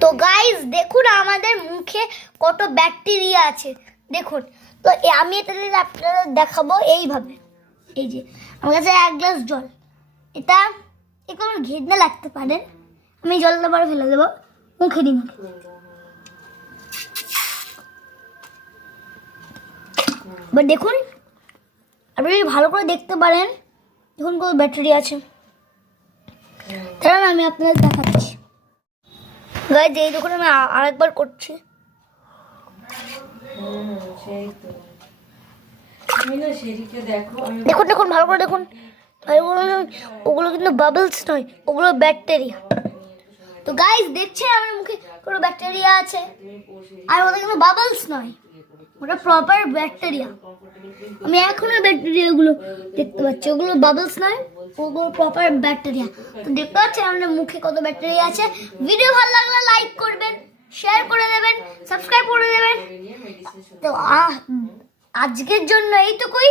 তো গাইস দেখুন আমাদের মুখে কত ব্যাকটেরিয়া আছে দেখুন। তো আমি এটা আপনাদের দেখাবো এইভাবে। এই যে আমার কাছে 1 গ্লাস জল, এটা একটু ঘেটে লাগতে পারে, আমি জলটা পরে ফেলে দেবো মুখে নিয়ে। বাট দেখুন আপনি যদি ভালো করে দেখতে পারেন দেখুন কত ব্যাকটেরিয়া আছে। তাহলে আমি আপনাদের দেখাচ্ছি গাইস, এই দেখুন আমি আরেকবার করছি। দেখুন দেখুন ভালো করে দেখুন, ওগুলো কিন্তু বাবলস নয়, ওগুলো ব্যাকটেরিয়া। তো গাইস দেখছেন আমার মুখে কোনো ব্যাকটেরিয়া আছে, আর ওটা কিন্তু বাবলস নয়, ওটা প্রপার ব্যাকটেরিয়া। আমি এখনো ব্যাকটেরিয়াগুলো দেখতে পাচ্ছি, ওগুলো বাবলস নয়, ওগুলো প্রপার ব্যাকটেরিয়া। তো দেখতে পাচ্ছেন আমাদের মুখে কত ব্যাকটেরিয়া আছে। ভিডিও ভালো লাগলে লাইক করবেন, শেয়ার করে দেবেন, সাবস্ক্রাইব করে দেবেন। তো আজকের জন্য এইটুকুই।